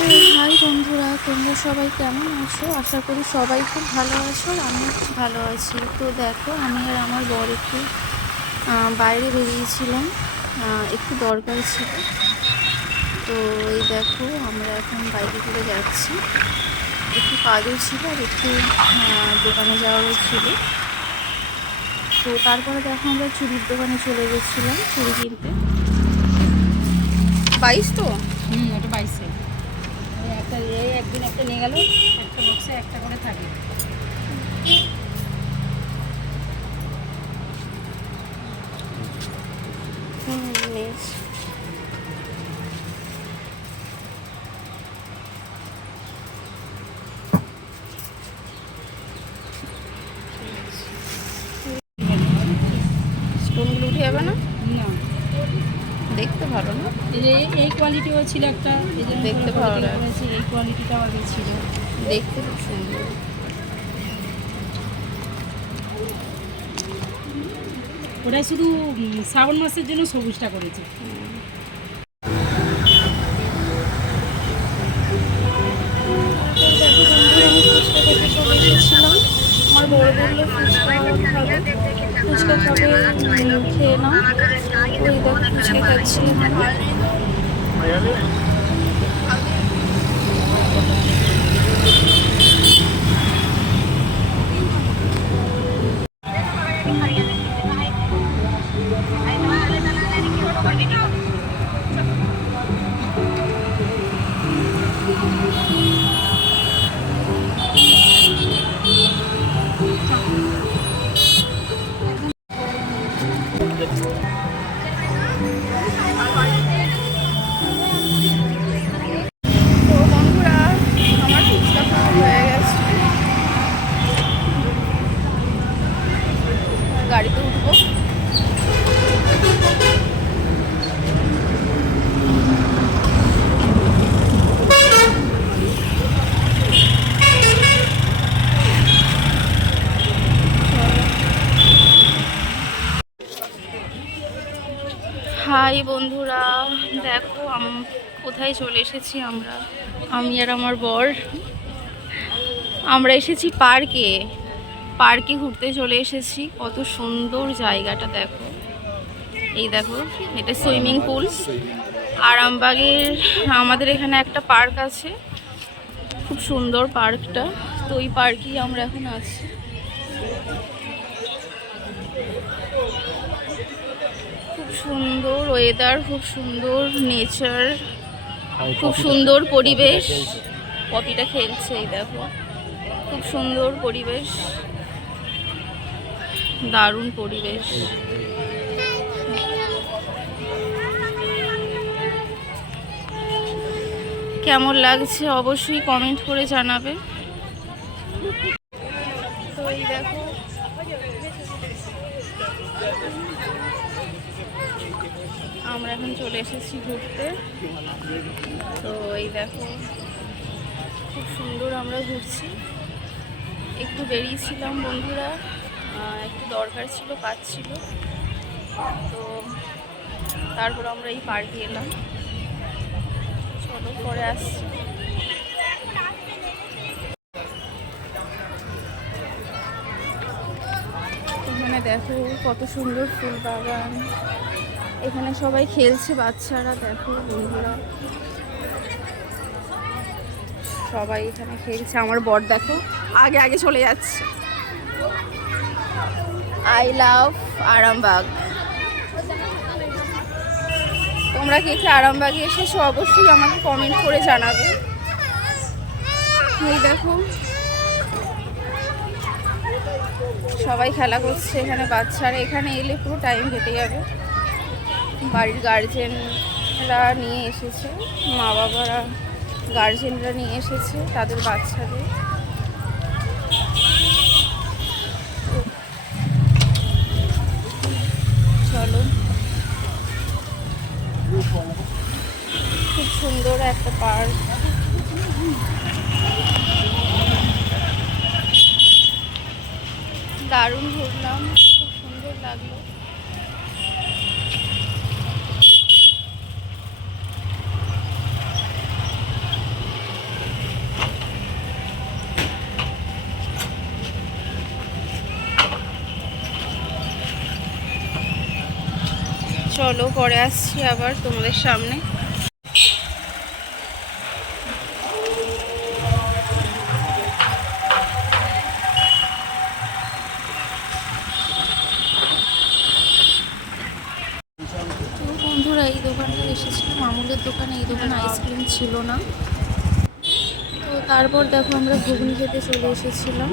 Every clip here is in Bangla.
তো হাই বন্ধুরা, তোমরা সবাই কেমন আছো? আশা করি সবাই খুব ভালো আছো আর আমিও খুব ভালো আছি। তো দেখো, আমি আর আমার বর একটু বাইরে বেরিয়েছিলাম, একটু দরকার ছিল। তো এই দেখো, আমরা এখন বাইরে করে যাচ্ছি। একটু কাজও ছিল আর একটু দোকানে যাওয়ারও ছিল। তো তারপরে দেখো, আমরা চুড়ির দোকানে চলে গেছিলাম চুড়ি কিনতে। 22 তো ওটা 22-এ একটা একদিন একটা নিয়ে গেল, একটা বক্সে একটা করে থাকে। বেশ। স্টোনগুলো উঠে যাবে না? না, দেখতে ভালো না? এই কোয়ালিটিও ছিল একটা, এই জন্য দেখতে ভালো লাগছে। এই কোয়ালিটিটাও আগে ছিল, দেখতে খুব সুন্দর। ওটাই শুধু শ্রাবণ মাসের জন্য সবুজটা করেছে। আমার বড় বললো ফুচকা খাবে, ফুচকা খাবে, খেয়ে নাও। ওই দেখো ফুচকা খাচ্ছি এখানে। তো বন্ধুরা, আমার ফুচকা খাওয়া হয়ে গেছে, গাড়িতে উঠবো। হাই বন্ধুরা, দেখো কোথায় চলে এসেছি আমরা। আমি আর আমার বর আমরা এসেছি পার্কে। পার্কে ঘুরতে চলে এসেছি। কত সুন্দর জায়গাটা দেখো। এই দেখো, এটা সুইমিং পুল। আরামবাগের আমাদের এখানে একটা পার্ক আছে, খুব সুন্দর পার্কটা। তো ওই পার্কেই আমরা এখন আছি। খুব সুন্দর ওয়েদার, খুব সুন্দর নেচার, খুব সুন্দর পরিবেশ। পপিটা খেলছে, এই দেখো, খুব সুন্দর পরিবেশ, দারুণ পরিবেশ। কেমন লাগছে অবশ্যই কমেন্ট করে জানাবে। তো এই দেখো, আমরা এখন চলে এসেছি ঘুরতে। তো এই দেখো, খুব সুন্দর আমরা ঘুরছি। একটু বেরিয়েছিলাম বন্ধুরা, একটু দরকার ছিল, কাজ ছিল। তো তারপর আমরা এই পার্কে এলাম। চলো পরে আসছি। এখানে দেখো কত সুন্দর ফুল বাগান। এখানে সবাই খেলছে, বাচ্চারা দেখো বন্ধুরা, সবাই এখানে খেলছে। আমার বর দেখো আগে আগে চলে যাচ্ছে। I love Arambagh. তোমরা কে কে আরামবাগে এসেছো অবশ্যই আমাকে কমেন্ট করে জানাবে। এই দেখো, সবাই খেলা করছে এখানে, বাচ্চারা এখানে এলে পুরো টাইম কেটে যাবে। বাড়ির গার্জেনরা নিয়ে এসেছে, মা বাবারা গার্জেনরা নিয়ে এসেছে তাদের বাচ্চাদের। চলো, খুব সুন্দর একটা পার্ক। দারুণ ঘুরলাম, খুব সুন্দর লাগলো। চলো পরে আসছি আবার তোমাদের সামনে। তো বন্ধুরা এই দোকানটা এসেছিলাম, আমুলের দোকানে। এই দোকানে আইসক্রিম ছিল না। তো তারপর দেখো আমরা ঘুগনি খেতে চলে এসেছিলাম।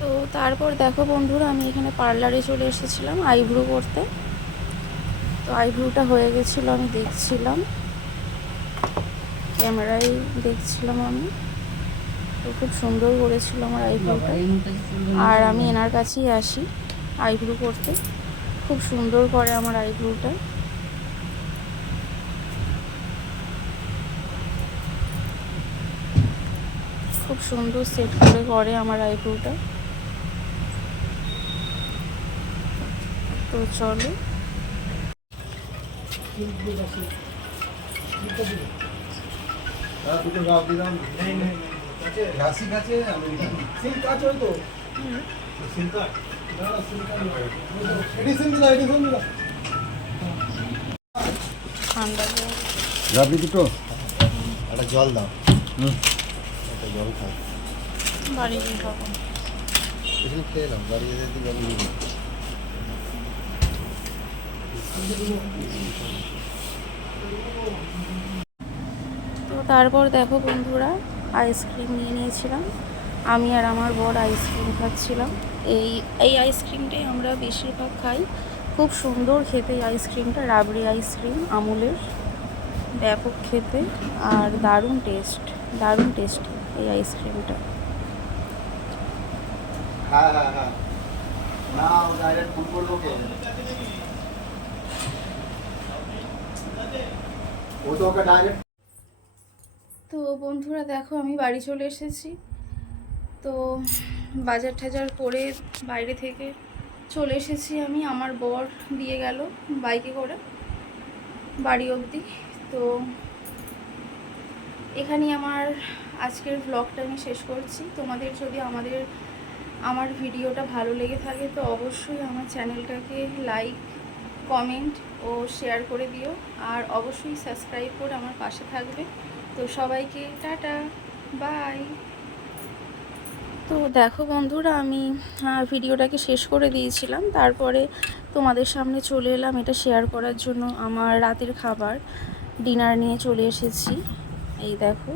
তো তারপর দেখো বন্ধুরা আমি এখানে পার্লারে চলে এসেছিলাম আইব্রো করতে। তো আইব্রোটা হয়ে গেছিলো, আমি দেখছিলাম, ক্যামেরায় দেখছিলাম আমি। তো খুব সুন্দর করেছিল আমার আইব্রোটা। আর আমি এনার কাছেই আসি আইব্রো করতে, খুব সুন্দর করে আমার আইব্রোটা। খুব সুন্দর সেট করে করে আমার আইব্রোটা। তো চলো ঠান্ডা দুটো একটা জল দাও, একটা জল খাও। বাড়ি গিয়ে খাবো। এখানে খেয়ে এলাম, বাড়ি যেতে জল নিয়ে নিই। তো তারপর দেখো বন্ধুরা আইসক্রিম নিয়ে নিয়েছিলাম। আমি আর আমার বর আইসক্রিম খাচ্ছিলাম। এই এই আইসক্রিমটাই আমরা বেশিরভাগ খাই। খুব সুন্দর খেতে এই আইসক্রিমটা, রাবড়ি আইসক্রিম আমুলের, ব্যাপক খেতে আর দারুণ টেস্ট, দারুণ টেস্টি এই আইসক্রিমটা। হ্যাঁ হ্যাঁ হ্যাঁ, না ও ডাইরেক্ট ফোন করবো কে? ও তো ওকে ডাইরেক্ট। তো বন্ধুরা দেখো আমি বাড়ি চলে এসেছি। তো বাজার টাজার করে বাইরে থেকে চলে এসেছি আমি। আমার বর দিয়ে গেল বাইকে করে বাড়ি অবধি। তো এখানেই আমার আজকের ব্লগটা আমি শেষ করছি। তোমাদের যদি আমার ভিডিওটা ভালো লেগে থাকে তো অবশ্যই আমার চ্যানেলটাকে লাইক, কমেন্ট ও শেয়ার করে দিও। আর অবশ্যই সাবস্ক্রাইব করে আমার পাশে থাকবে। তো সবাইকে টাটা, বাই। তো দেখো বন্ধুরা আমি ভিডিওটাকে শেষ করে দিয়েছিলাম, তারপরে তোমাদের সামনে চলে এলাম এটা শেয়ার করার জন্য। আমার রাতের খাবার ডিনার নিয়ে চলে এসেছি। এই দেখো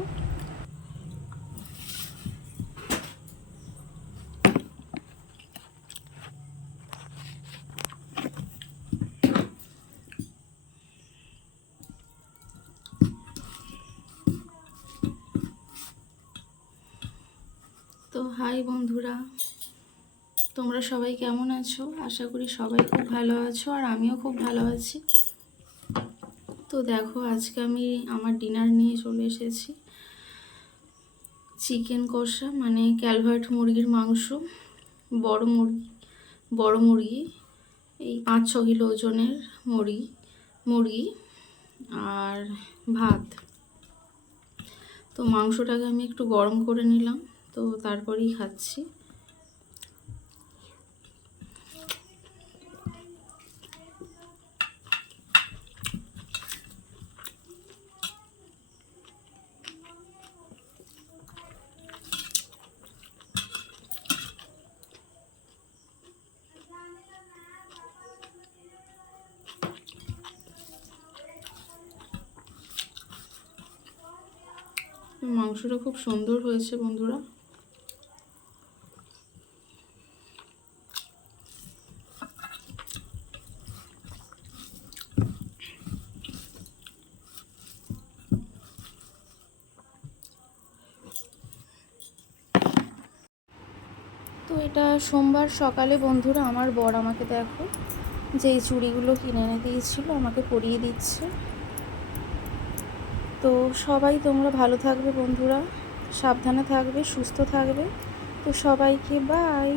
তো হাই বন্ধুরা, তোমরা সবাই কেমন আছো? আশা করি সবাই খুব ভালো আছো আর আমিও খুব ভালো আছি। তো দেখো আজকে আমি আমার ডিনার নিয়ে চলে এসেছি চিকেন কষা, মানে ক্যালভার্ট মুরগির মাংস, বড় মুরগি, এই 5-6 কিলো ওজনের মুরগি আর ভাত। তো মাংসটাকে আমি একটু গরম করে নিলাম, তো তারপরেই খাচ্ছি। মাংসটা খুব সুন্দর হয়েছে বন্ধুরা। তো এটা সোমবার সকালে বন্ধুরা আমার বর আমাকে দেখো যে এই চুড়িগুলো কিনে এনে দিয়েছিল আমাকে পরিয়ে দিচ্ছে। তো সবাই তোমরা ভালো থাকবে বন্ধুরা, সাবধানে থাকবে, সুস্থ থাকবে। তো সবাইকে বাই।